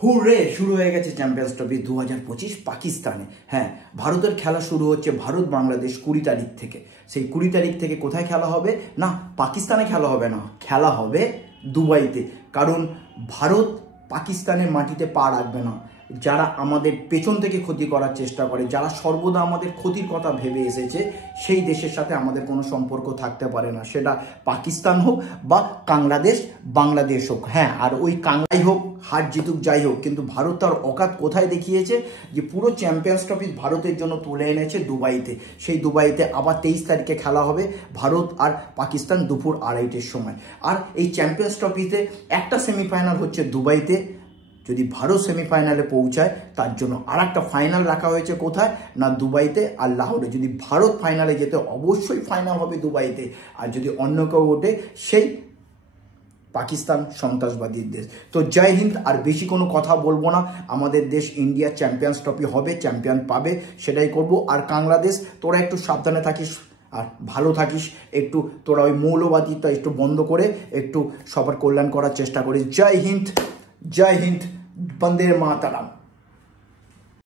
Hurray, শুরু হয়ে গেছে চ্যাম্পিয়ন্স ট্রফি 2025 পাকিস্তানে। হ্যাঁ, ভারতের খেলা শুরু হচ্ছে ভারত বাংলাদেশ 20 তারিখ থেকে। সেই 20 তারিখ থেকে কোথায় খেলা হবে? না, পাকিস্তানে খেলা হবে না, খেলা হবে দুবাইতে। কারণ ভারত পাকিস্তানের মাটিতে পা রাখবে না। যারা আমাদের পেছন থেকে ক্ষতি করার চেষ্টা করে, যারা সর্বদা আমাদের ক্ষতির কথা ভেবে এসেছে, সেই দেশের সাথে আমাদের কোনো সম্পর্ক থাকতে পারে না। সেটা পাকিস্তান হোক বা বাংলাদেশ হোক। হ্যাঁ, আর ওই কাংলাই হোক, হার জিতুক যাই হোক, কিন্তু ভারত তার অকাত কোথায় দেখিয়েছে যে পুরো চ্যাম্পিয়ন্স ট্রফি ভারতের জন্য তুলে এনেছে দুবাইতে। সেই দুবাইতে আবার 23 তারিখে খেলা হবে ভারত আর পাকিস্তান দুপুর 2:30-র সময়। আর এই চ্যাম্পিয়ন্স ট্রফিতে একটা সেমিফাইনাল হচ্ছে দুবাইতে। যদি ভারত সেমিফাইনালে পৌঁছায়, তার জন্য আর একটা ফাইনাল রাখা হয়েছে কোথায়? না, দুবাইতে আর লাহোরে। যদি ভারত ফাইনালে যেতে, অবশ্যই ফাইনাল হবে দুবাইতে। আর যদি অন্য কেউ ওঠে, সেই পাকিস্তান সন্ত্রাসবাদীর দেশ। তো জয় হিন্দ। আর বেশি কোনো কথা বলবো না। আমাদের দেশ ইন্ডিয়া চ্যাম্পিয়ন্স ট্রফি হবে, চ্যাম্পিয়ন পাবে, সেটাই করব। আর বাংলাদেশ, তোরা একটু সাবধানে থাকিস আর ভালো থাকিস। একটু তোরা ওই মৌলবাদীটা একটু বন্ধ করে একটু সবার কল্যাণ করার চেষ্টা করিস। জয় হিন্দ, জয় হিন্দ, বন্দে মাতরম।